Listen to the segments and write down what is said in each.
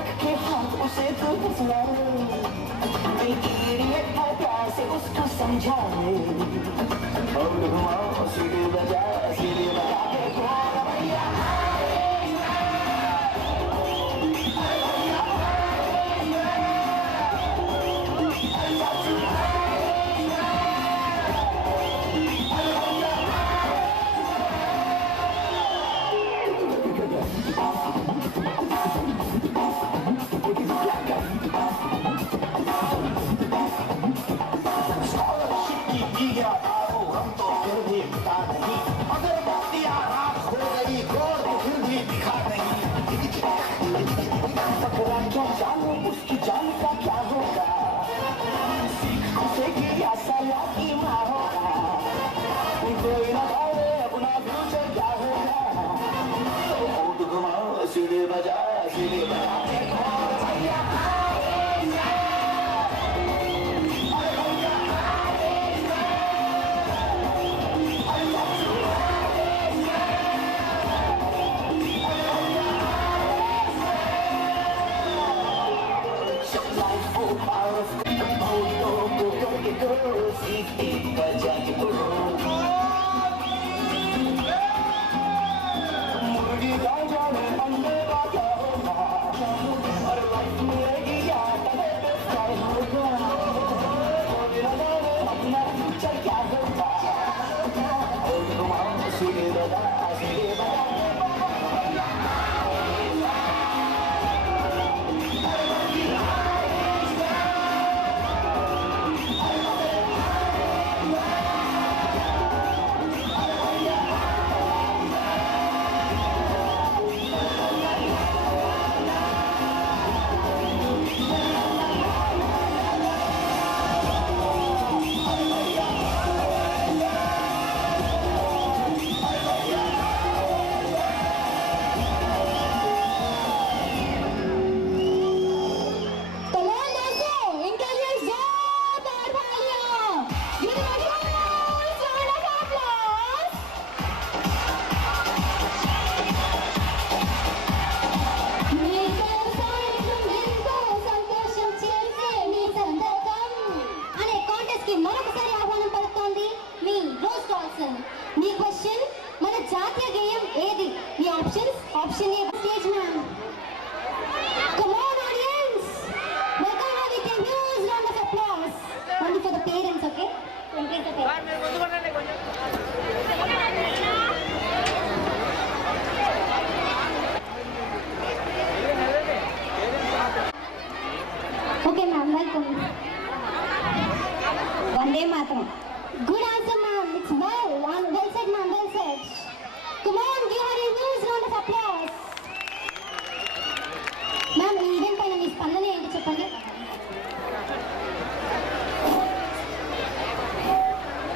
रखे हाथ उसे तो फुसलाए, प्यार से उसको समझाए, और घुमाओ सीढ़ी बजा के भैया जानो उसकी जान का क्या होगा, सीखेगी या सलाह की माँ होगा, कोई ना जाने अपना फ्यूचर क्या होगा, और घुमाओ सीढ़ी बजा के भैया मुर्गी राजा ने अंडे का क्या होगा, और लाइफ मिलेगी या तले पे फ्राई होगा, अपना फ्यूचर क्या होगा, और घुमाओ सीढ़ी बजा Option A, stage ma'am. Come on audience. Welcome and we can use round of applause. Only for the parents, okay? Complete the Okay ma'am, welcome. Vande Mataram. Good answer ma'am. It's well said ma'am, well said. Come on, give her a huge round of applause. Ma'am, ఈ event పైన మీ స్పందన ఏంటి చెప్పండి.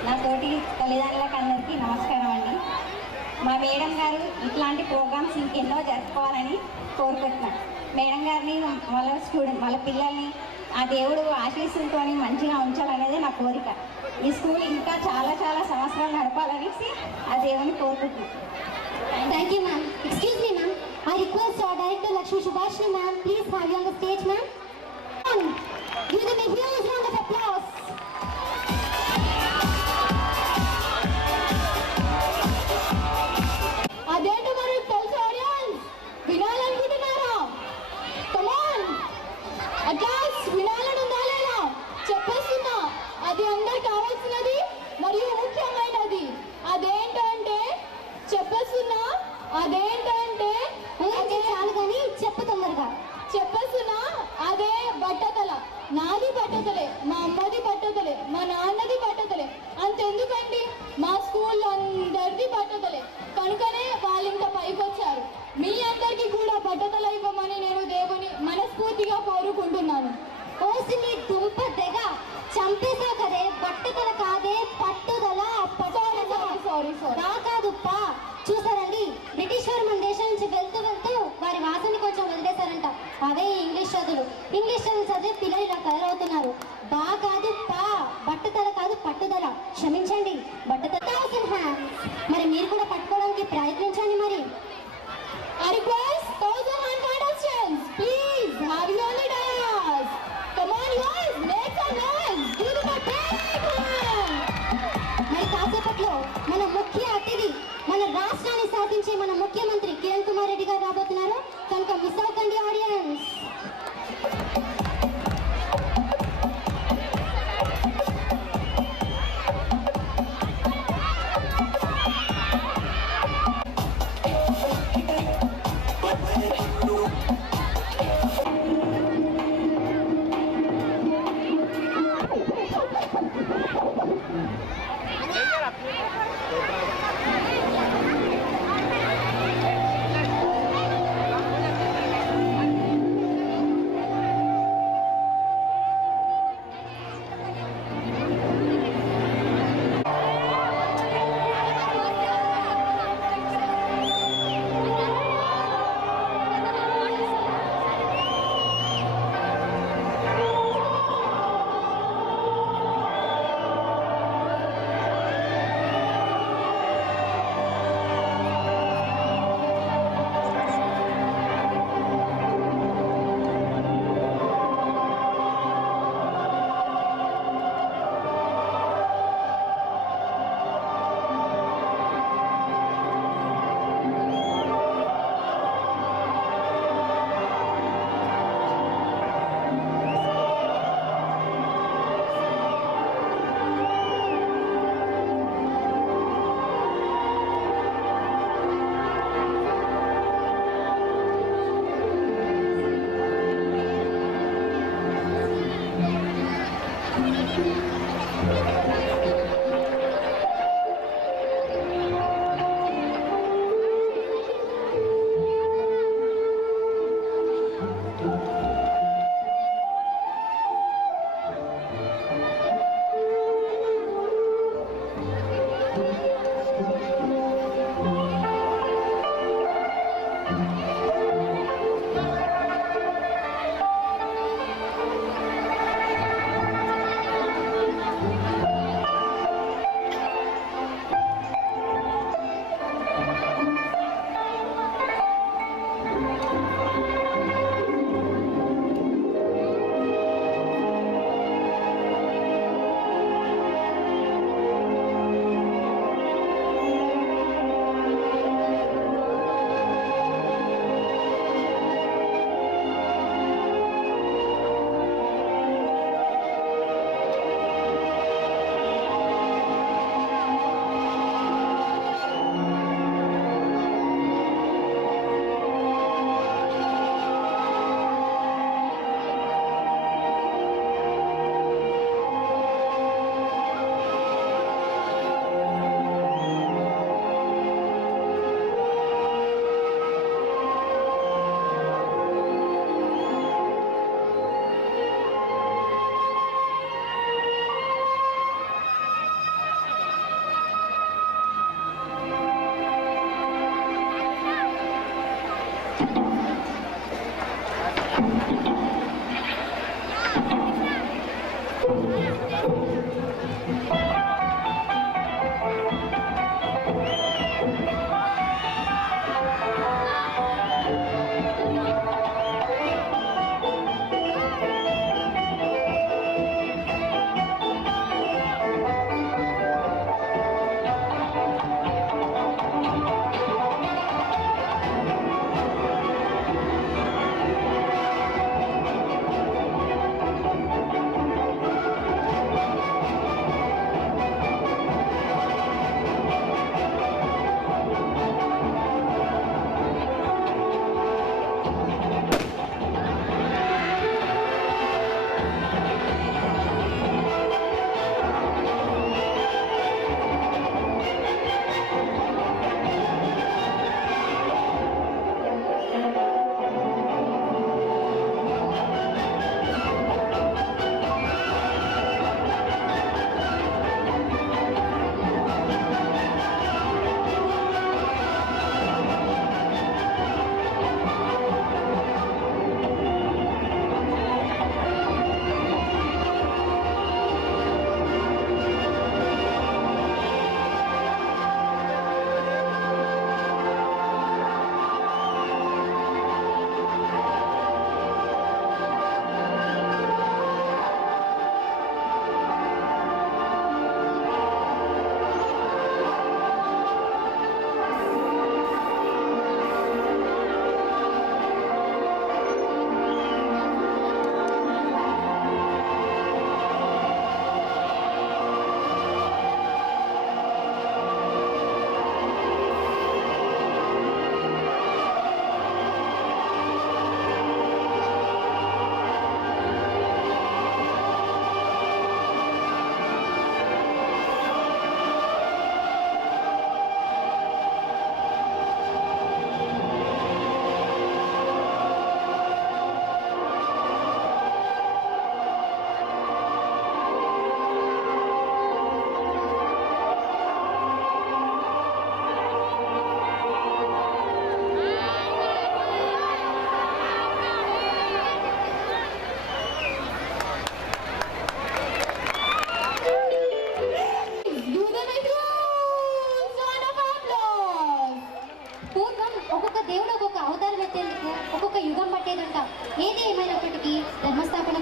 నా తోటి తల్లిదండ్రులకు అందరికీ నమస్కారం అండి. మా మేడం గారు ఇట్లాంటి ప్రోగ్రామ్స్ ఇంకెన్నో జరుపుకోవాలని కోరుకుంటున్నాను. మేడం గారిని వాళ్ళ పిల్లల్ని ఆ దేవుడు ఆశీస్సులతో మంచిగా ఉంచాలనేది నా కోరిక. ఈ స్కూల్ ఇంకా చాలా చాలా సంవత్సరాలు నడపాలనేసి ఆ దేవుని కోరుకుంటున్నాను. Thank you ma'am. Excuse me ma'am. I request our director Lakshmi Subhashini ma'am, please have you on the stage ma'am. Give them a huge round of applause. అదేంటో మరి తెలుసు ఆడియన్స్, వినాలనుకుంటున్నారా? Come on. అట్లీస్ట్ వినాలనుందా లేదా చెప్పేస్తున్నా. అది అందరికి కావాల్సినది మరియు ముఖ్యమైనది. అదేంటంటే చెప్పేస్తున్నా, అదేంటంటే చాలు కానీ చెప్పు తొందరగా చెప్పేస్తున్నా. అదే బట్టతల. నాది బట్టతలే, మా అమ్మది బట్టతలే, మా నాన్నది బట్టతలే. అంతెందుకండి మా స్కూల్లో అందరిది బట్టతలే. కనుకనే వాళ్ళు ఇంకా పైకి వచ్చారు. మీ అందరికీ కూడా బట్టతల ఇవ్వమని నేను దేవుని మనస్ఫూర్తిగా కోరుకుంటున్నాను. ఓసిని దుంప తెగ చంపేసా కదే, బట్టతల కాదే పట్టుదల. సారీ నా కాదుప్పా. చూసారండి, బ్రిటిష్ వారు మన దేశం నుంచి వెళ్తూ వెళ్తూ వారి వాసన కొంచెం వదిలేశారంట. అవే ఇంగ్లీష్ చదువులు. ఇంగ్లీష్ చదువులు చదివే పిల్లలు ఇలా తయారవుతున్నారు. బా కాదు పా, బట్టతల కాదు పట్టుదల. క్షమించండి, బట్టతల. మరి మీరు కూడా పట్టుకోవడానికి ప్రయత్నించండి. మరి రిక్వెస్ట్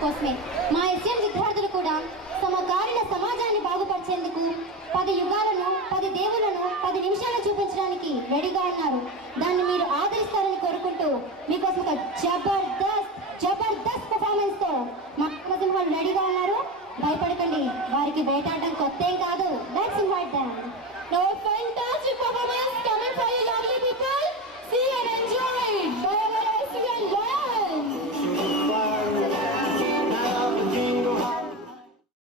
కోసమే మా ఎస్ఎం విద్యార్థులు కూడా సమకాలీన సమాజాన్ని బాగుపరిచేందుకు 10 యుగాలను 10 దేవులను 10 నిమిషాలు చూపించడానికి రెడీగా ఉన్నారు. దాన్ని మీరు ఆదరిస్తారని కోరుకుంటూ మీకోసం ఒక జబర్దస్త్ పర్ఫార్మెన్స్ తో మా కోసం వాళ్ళు రెడీగా ఉన్నారు. భయపడకండి, వారికి వేటాడడం కొత్త ఏం కాదు. Let's invite them. Now a fantastic performance coming for you.